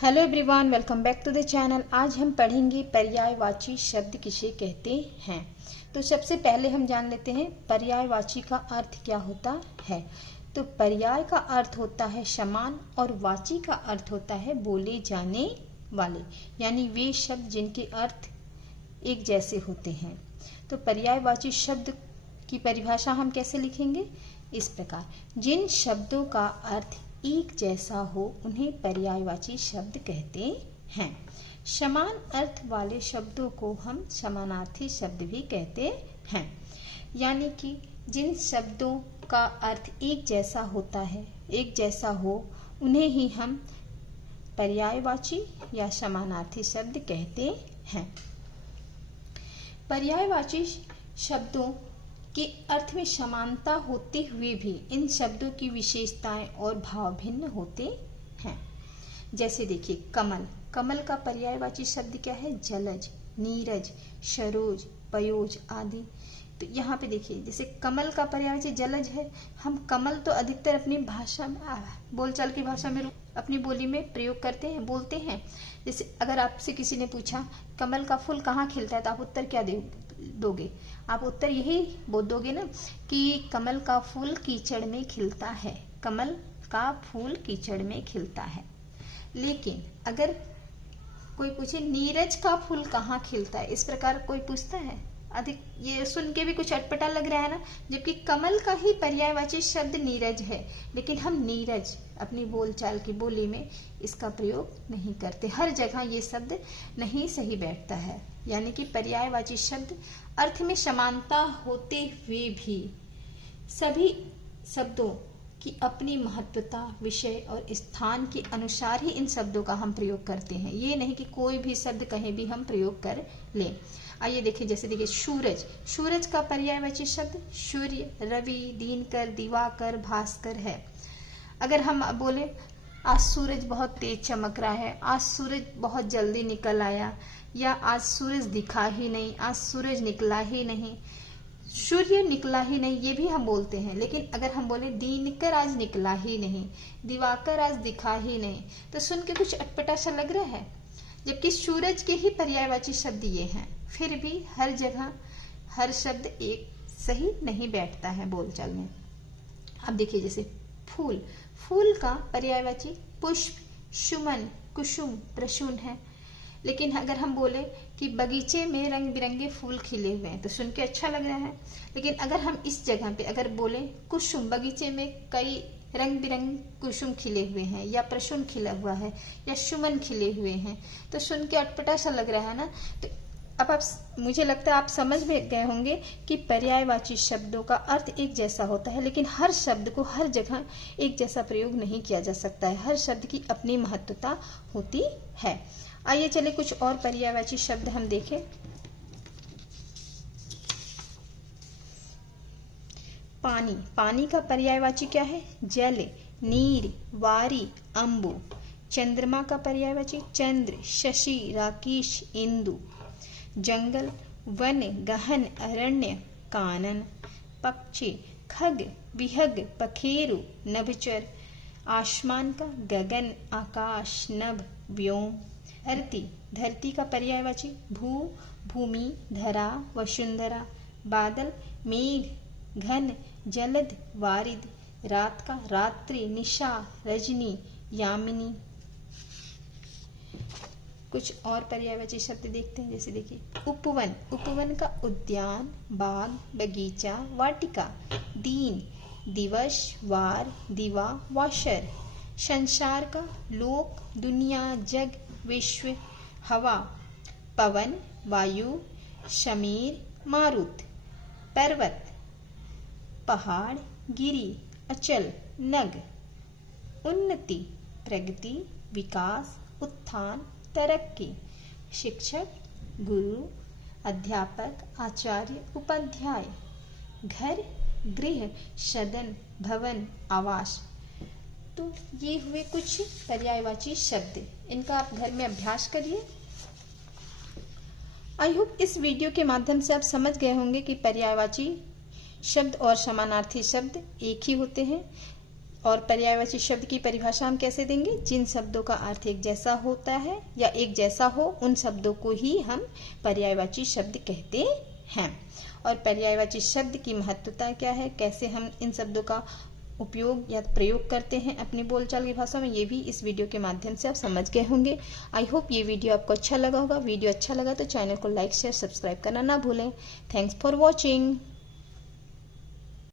Hello everyone, welcome back to the channel. आज हम पढ़ेंगे पर्यायवाची शब्द किसे कहते हैं। तो सबसे पहले हम जान लेते हैं पर्यायवाची का अर्थ क्या होता है। तो पर्याय का अर्थ होता है समान और वाची का अर्थ होता है बोले जाने वाले, यानी वे शब्द जिनके अर्थ एक जैसे होते हैं। तो पर्यायवाची शब्द की परिभाषा हम कैसे लिखेंगे, इस प्रकार। जिन शब्दों का अर्थ एक जैसा हो उन्हें पर्यायवाची शब्द कहते हैं। समान अर्थ वाले शब्दों को हम समानार्थी शब्द भी कहते हैं, यानी कि जिन शब्दों का अर्थ एक जैसा होता है, एक जैसा हो, उन्हें ही हम पर्यायवाची या समानार्थी शब्द कहते हैं। पर्यायवाची शब्दों के अर्थ में समानता होते हुए भी इन शब्दों की विशेषताएं और भाव भिन्न होते हैं। जैसे देखिए कमल, कमल का पर्यायवाची शब्द क्या है, जलज, नीरज, सरोज, पयोज आदि। तो यहाँ पे देखिए जैसे कमल का पर्यायवाची जलज है। हम कमल तो अधिकतर अपनी भाषा में बोलचाल की भाषा में अपनी बोली में प्रयोग करते हैं, बोलते हैं। जैसे अगर आपसे किसी ने पूछा कमल का फूल कहाँ खिलता है, तो आप उत्तर क्या दोगे? आप उत्तर यही बोल दोगे ना कि कमल का फूल कीचड़ में खिलता है, कमल का फूल कीचड़ में खिलता है। लेकिन अगर कोई पूछे नीरज का फूल कहाँ खिलता है, इस प्रकार कोई पूछता है, अधिक ये सुन के भी कुछ अटपटा लग रहा है ना। जबकि कमल का ही पर्यायवाची शब्द नीरज है, लेकिन हम नीरज अपनी बोलचाल की बोली में इसका प्रयोग नहीं करते। हर जगह ये शब्द नहीं सही बैठता है, यानी कि पर्यायवाची शब्द अर्थ में समानता होते हुए भी सभी शब्दों की अपनी महत्वता, विषय और स्थान के अनुसार ही इन शब्दों का हम प्रयोग करते हैं। ये नहीं कि कोई भी शब्द कहीं भी हम प्रयोग कर लें। आइए देखिए, जैसे देखिए सूरज, सूरज का पर्यायवाची शब्द सूर्य, रवि, दिनकर, दिवाकर, भास्कर है। अगर हम बोले आज सूरज बहुत तेज चमक रहा है, आज सूरज बहुत जल्दी निकल आया, या आज सूरज दिखा ही नहीं, आज सूरज निकला ही नहीं, सूर्य निकला ही नहीं, ये भी हम बोलते हैं। लेकिन अगर हम बोले दिनकर आज निकला ही नहीं, दिवाकर आज दिखा ही नहीं, तो सुन के कुछ अटपटा सा लग रहा है। जबकि सूरज के ही पर्यायवाची शब्द ये हैं, फिर भी हर जगह हर शब्द एक सही नहीं बैठता है बोलचाल में। अब देखिए जैसे फूल, फूल का पर्यायवाची पुष्प, सुमन, कुसुम, प्रसून है। लेकिन अगर हम बोले कि बगीचे में रंग बिरंगे फूल खिले हुए हैं, तो सुन के अच्छा लग रहा है। लेकिन अगर हम इस जगह पे अगर बोले कुसुम, बगीचे में कई रंग बिरंगे कुसुम खिले हुए हैं, या प्रसून खिला हुआ है, या सुमन खिले हुए हैं, तो सुन के अटपटा सा लग रहा है ना। तो अब आप, मुझे लगता है आप समझ में गए होंगे कि पर्यायवाची शब्दों का अर्थ एक जैसा होता है, लेकिन हर शब्द को हर जगह एक जैसा प्रयोग नहीं किया जा सकता है। हर शब्द की अपनी महत्वता होती है। आइए चले कुछ और पर्यायवाची शब्द हम देखें। पानी, पानी का पर्यायवाची क्या है, जल, नीर, वारी, अम्बु। चंद्रमा का पर्यायवाची चंद्र, शशि, राकेश, इंदु। जंगल, वन, गहन, अरण्य, कानन। पक्षी, खग, विहग, पखेरु, नभचर। आसमान का गगन, आकाश, नभ, व्योम। धरती, धरती का पर्यायवाची भू, भूमि, धरा, वसुंधरा। बादल, मेघ, घन, जलद, वारिद। रात का रात्रि, निशा, रजनी, यामिनी। कुछ और पर्यायवाची शब्द देखते हैं। जैसे देखिए उपवन, उपवन का उद्यान, बाग, बगीचा, वाटिका। दीन, दिवस, वार, दिवा, वाशर। संसार का लोक, दुनिया, जग, विश्व। हवा, पवन, वायु, समीर, मारुत। पर्वत, पहाड़, गिरी, अचल, नग। उन्नति, प्रगति, विकास, उत्थान, तरक्की। शिक्षक, गुरु, अध्यापक, आचार्य, उपाध्याय। घर, गृह, सदन, भवन, आवास। तो ये हुए कुछ पर्यायवाची शब्द, इनका आप घर में अभ्यास करिए। आई होप इस वीडियो के माध्यम से आप समझ गए होंगे कि पर्यायवाची शब्द और समानार्थी शब्द एक ही होते हैं। और पर्यायवाची शब्द की परिभाषा हम कैसे देंगे? जिन शब्दों का अर्थ एक जैसा होता है या एक जैसा हो, उन शब्दों को ही हम पर्यायवाची शब्द कहते हैं। और पर्यायवाची शब्द की महत्वता क्या है, कैसे हम इन शब्दों का उपयोग या प्रयोग करते हैं अपनी बोलचाल की भाषा में, ये भी इस वीडियो के माध्यम से आप समझ गए होंगे। आई होप ये वीडियो आपको अच्छा लगा होगा। वीडियो अच्छा लगा तो चैनल को लाइक शेयर सब्सक्राइब करना ना भूलें। Thanks for watching.